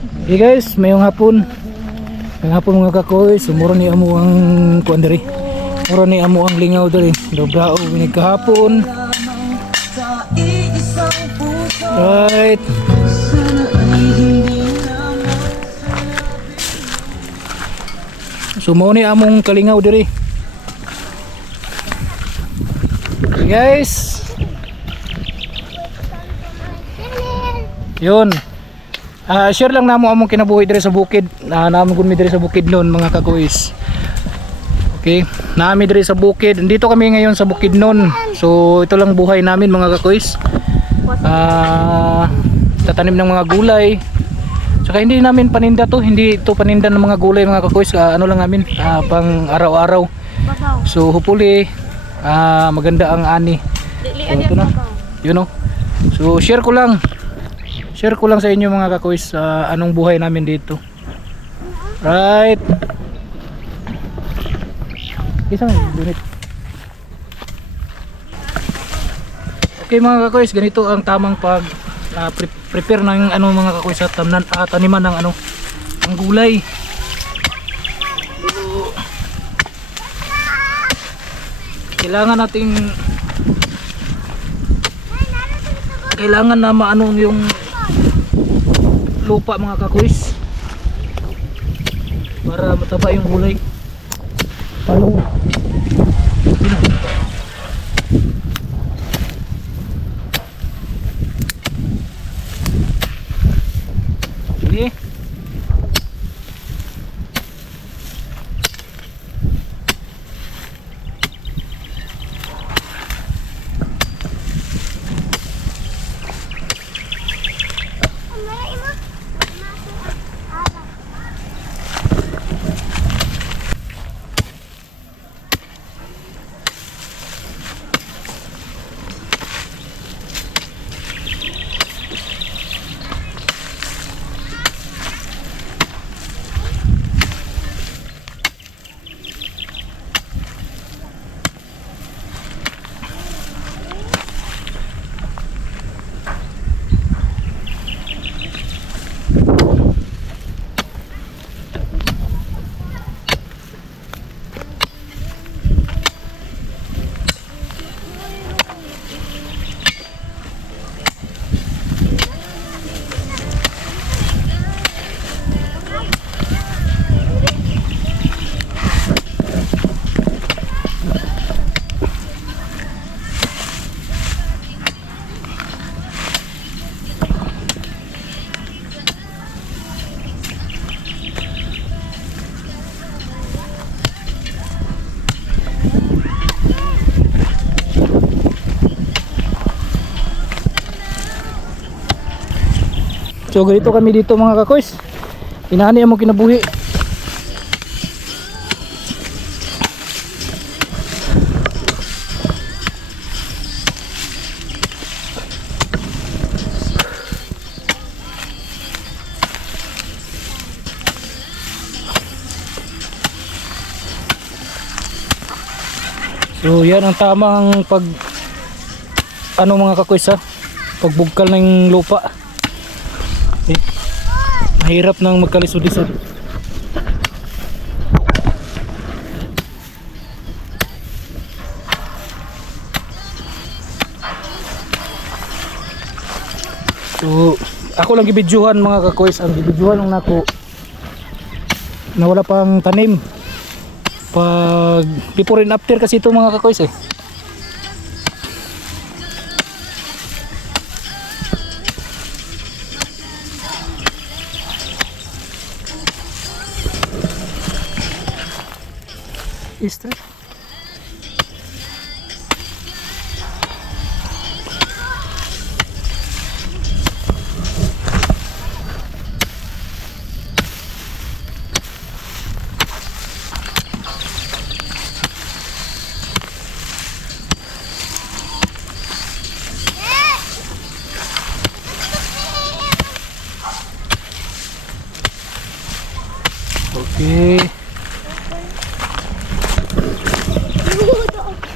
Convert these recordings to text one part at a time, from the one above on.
Hey guys, mayong hapon. Mayong hapon mga kakoy. Sumuro ni amo ang kuan diri. Muro ni amo ang lingaw diri. Dobrao binig kahapon. Right. Sumo ni among kalingaw diri. Hey guys. Yun. Share lang namo among kinabuhi diri sa bukid. Naamon gud mi diri sa bukid noon mga kakuis. Okay, naami diri sa bukid. Dito kami ngayon sa bukid noon. So ito lang buhay namin mga kakuis. Tatanim ng mga gulay. Saka hindi namin paninda to, hindi ito paninda ng mga gulay mga kakuis. Ano lang namin pang araw-araw. So hopefully maganda ang ani. So, ito na. You know. So share ko lang sa inyo mga kakuis anong buhay namin dito. Right. Isang unit. Okay mga kakuis, ganito ang tamang pag prepare ng ano mga kakuis sa taniman ng ano ang gulay. So, kailangan na maano yung lupa mga kakuis para mataba yung gulay. Palong sige. So ganito kami dito mga kakoys. Inani mo kinabuhi. So yan ang tamang pag ano mga kakoys pagbugkal ng lupa. Mahirap nang magkalisod-lisod. So ako lang gibidyohan mga kakoys. Ang gibidyohan lang nako na wala pang tanim pag before and after kasi ito mga kakoys Easter. Okay.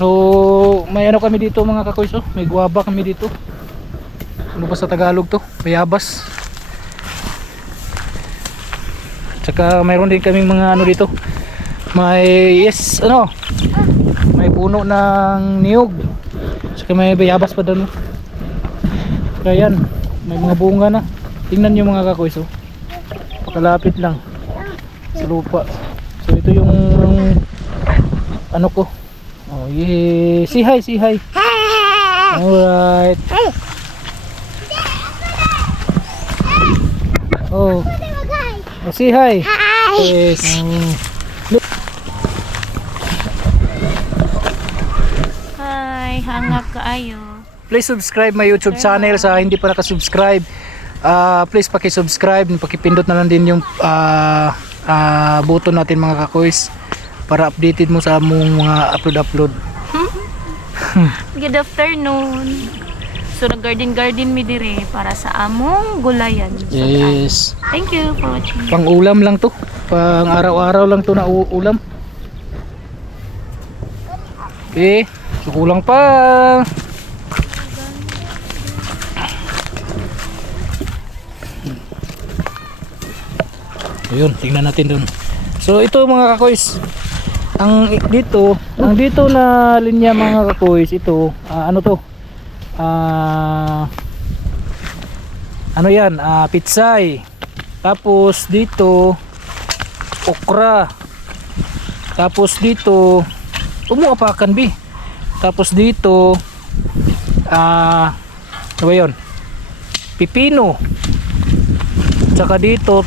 So may ano kami dito mga kakoys, may guwaba kami dito. Ano ba sa Tagalog to? Bayabas. Tsaka mayroon din kaming mga ano dito. May may puno ng niyog. Tsaka may bayabas pa doon. Kaya yan, may mga bunga na. Tingnan nyo mga kakoys, oh. Pakalapit lang sa lupa. So ito yung ano ko. Oh, yeah. Say hi, say hi. Alright. Oh. Oh, say hi. Yes. Hi, hangap kaayo. Please subscribe my YouTube channel sa hindi pa nakasubscribe. Please paki-subscribe, paki-pindot na lang din yung button natin mga kakoys para updated mo sa among mga upload. Good afternoon. So nag-garden mi dire para sa among gulayan. Yes. Thank you for watching. Pang ulam lang to. Pang araw-araw lang to na ulam. Okay. So kulang pa. Ayun, tingnan natin dun. So ito mga kakoys, ang dito na linya mga kakoys, ito ano to? Ano yan? Pitsay. Tapos dito okra. Tapos dito umuapakan bi. Tapos dito ano ba yun? Pipino. Tsaka dito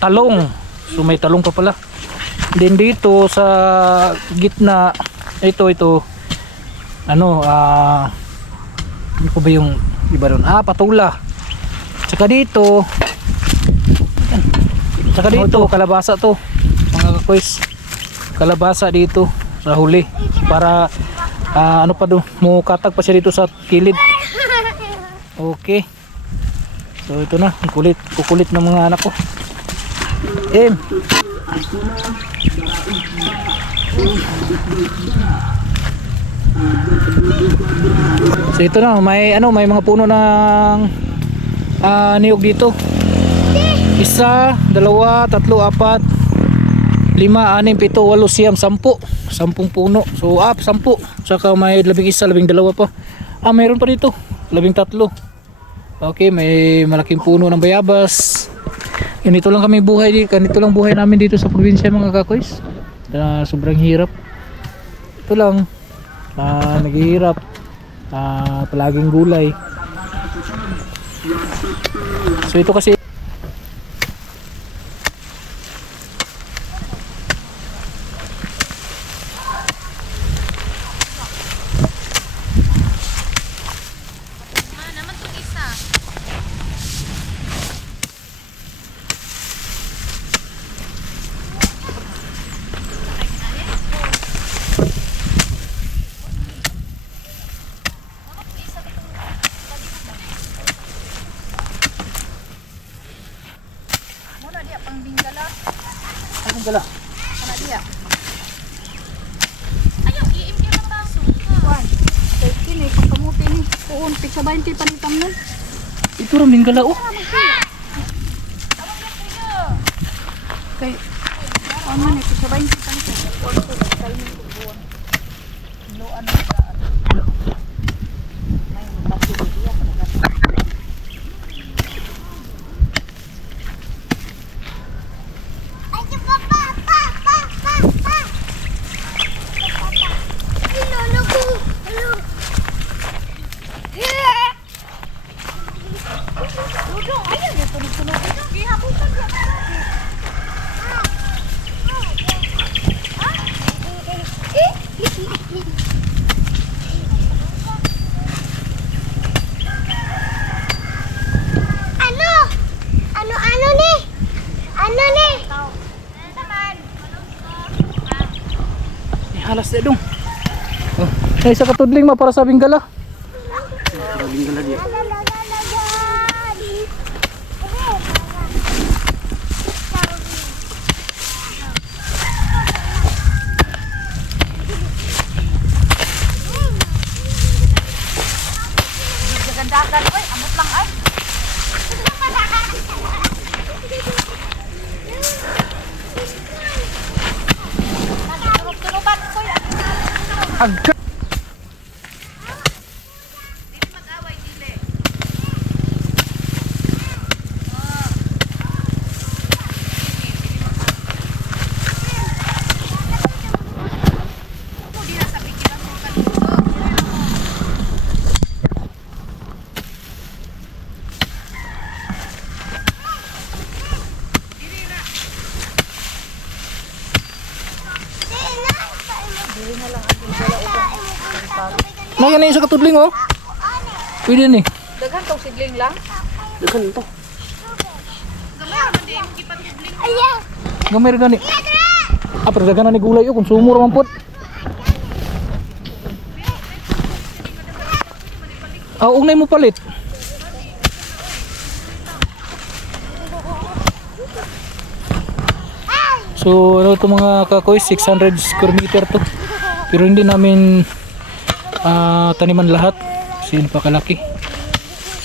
talong. So may talong pa pala. Then dito sa gitna ito ano ano ba yung iba doon? Patula. Tsaka dito kalabasa to mga kakoys. Kalabasa dito sa huli para ano pa doon, mukatag pa siya dito sa kilid. Okay. So ito na, kukulit ng mga anak ko. So ito na, may mga puno ng niyog dito. 1, 2, 3, 4, 5, 6, 7, 8, 9, 10, 10 puno. So 10. Saka may 11, 12 pa. Mayroon pa dito 13. Okay, may malaking puno ng bayabas. Ganito lang buhay namin dito sa probinsya mga kakoys. Sobrang hirap. Ito lang. Naghihirap. Palaging gulay. So ito kasi gala. Kana dia. Ayaw, iimpir ng baso. Kuan. Kay kini pagkamuti ni. Kuon pizza 20 panitam nun. Ito ra minggala oh. Kay ano ni pizza 20 panitam. Kuan ko kay ni kuon. Loan na. May baso dia kada. Halas na dong. Ay sa katudling para sa binggala. Binggala dia. Dagan-dagan, oy, amot lang ay. Agka. Nah, yan na yung sa katudling oh. Pwede ni. Daghan tong sidling lang. Daghan to. Gamay gani. Ah, pero daghan na ni gulay oh, konsumo ra man pod. Ah, ugnay mo palit. So, ano to mga kakoy, 600 square meter to. Pero hindi namin taniman lahat. Kasi yun pa kalaki.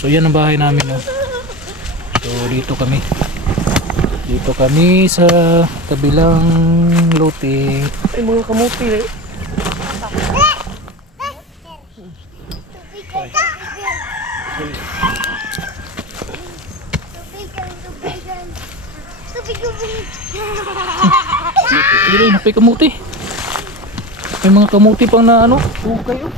So, yan ang bahay namin. Oh. So, dito kami. Dito kami sa kabilang lote. Ay, mga kamuti eh. Hindi, napay kamuti. May mga kamuti pang na ano. Okay oh.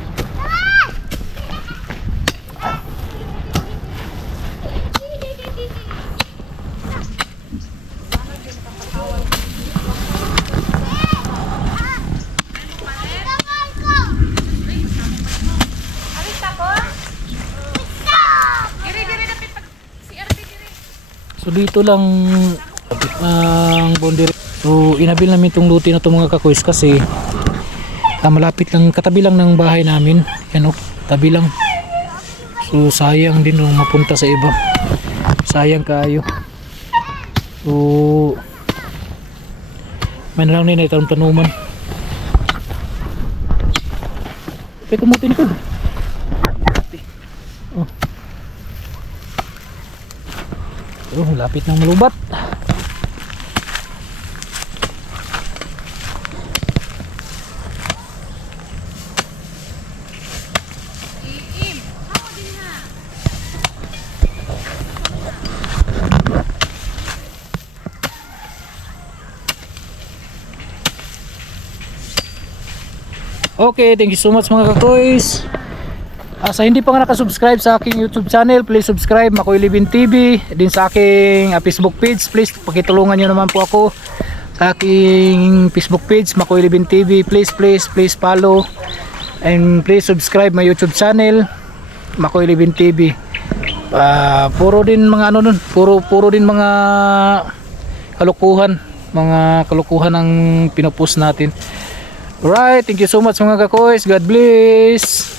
So dito lang ang boundary. So inabil namin itong luti na itong mga kakoys kasi malapit lang, katabi lang ng bahay namin. Yan o, tabi lang. So sayang din nung mapunta sa iba. Sayang kayo. So may na lang nila itong tanuman. Pwede kumutin ko. Oh, lapit ng malubat. Okay, thank you so much mga kakoys. Sa hindi pa nga nakasubscribe sa aking YouTube channel, please subscribe, Makoy Living TV. Din sa aking Facebook page, please pakitulungan nyo naman po ako sa aking Facebook page, Makoy Living TV. Please follow and please subscribe my YouTube channel, Makoy Living TV. Puro din mga ano nun, puro din mga kalukuhan ang pinopost natin. Alright, thank you so much mga kakoys. God bless.